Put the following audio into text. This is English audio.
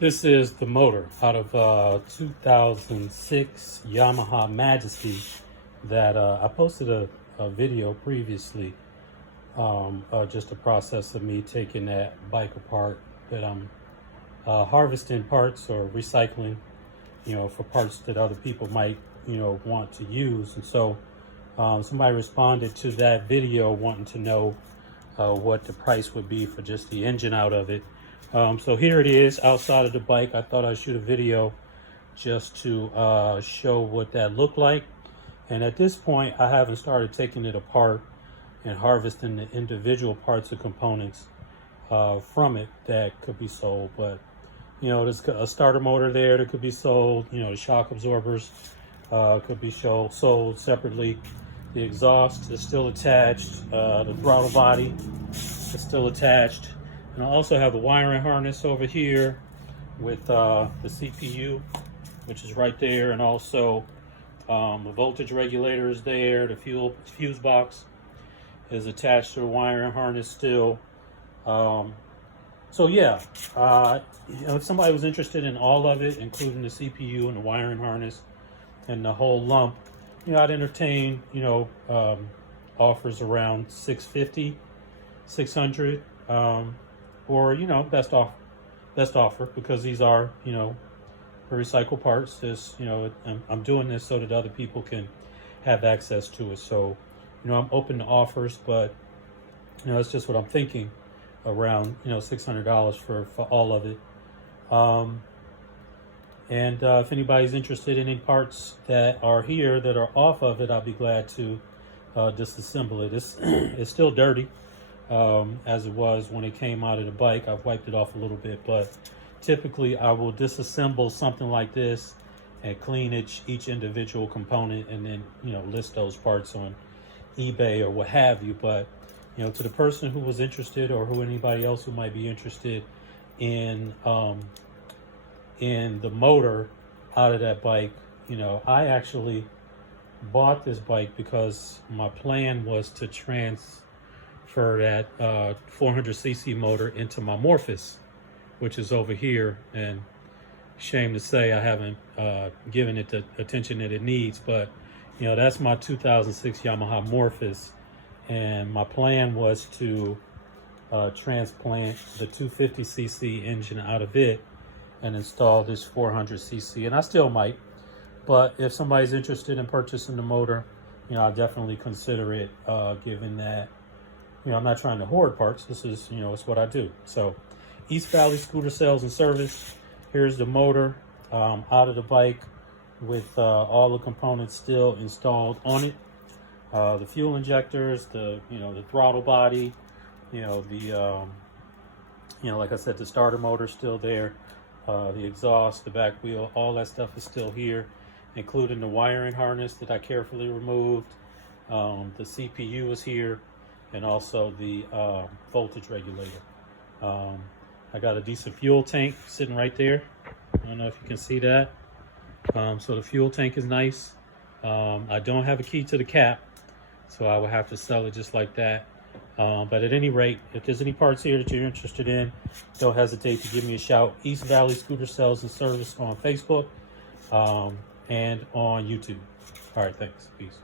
This is the motor out of 2006 Yamaha Majesty that I posted a video previously, just a process of me taking that bike apart that I'm harvesting parts or recycling, for parts that other people might, want to use. And so somebody responded to that video wanting to know what the price would be for just the engine out of it. So here it is outside of the bike. I thought I'd shoot a video just to show what that looked like. And at this point, I haven't started taking it apart and harvesting the individual parts or components from it that could be sold. But, there's a starter motor there that could be sold. The shock absorbers could be sold separately. The exhaust is still attached. The throttle body is still attached. And I also have the wiring harness over here with the CPU, which is right there, and also the voltage regulator is there. The fuse box is attached to the wiring harness still. So yeah, if somebody was interested in all of it, including the CPU and the wiring harness and the whole lump, I'd entertain, offers around $650, $600. Or best offer, because these are recycled parts. This I'm doing this so that other people can have access to it. So I'm open to offers, but it's just what I'm thinking, around $600 for all of it. And if anybody's interested in any parts that are here that are off of it, I'll be glad to disassemble it. It's still dirty, as it was when it came out of the bike. I've wiped it off a little bit, but typically I will disassemble something like this and clean each individual component, and then list those parts on eBay or what have you. But to the person who was interested, or who anybody else who might be interested in the motor out of that bike, I actually bought this bike because my plan was to transfer that 400cc motor into my Morphus, which is over here. And shame to say I haven't given it the attention that it needs, but that's my 2006 Yamaha Morphus, and my plan was to transplant the 250cc engine out of it and install this 400cc, and I still might. But if somebody's interested in purchasing the motor, I'll definitely consider it, given that I'm not trying to hoard parts. This is, it's what I do. So East Valley Scooter Sales and Service. Here's the motor out of the bike with all the components still installed on it. The fuel injectors, the throttle body, like I said, the starter motor still there. The exhaust, the back wheel, all that stuff is still here, including the wiring harness that I carefully removed. The CPU is here, and also the voltage regulator. I got a decent fuel tank sitting right there. I don't know if you can see that. So the fuel tank is nice. I don't have a key to the cap, so I will have to sell it just like that. But at any rate, if there's any parts here that you're interested in, don't hesitate to give me a shout. East Valley Scooter Sales and Service on Facebook and on YouTube. All right, thanks. Peace.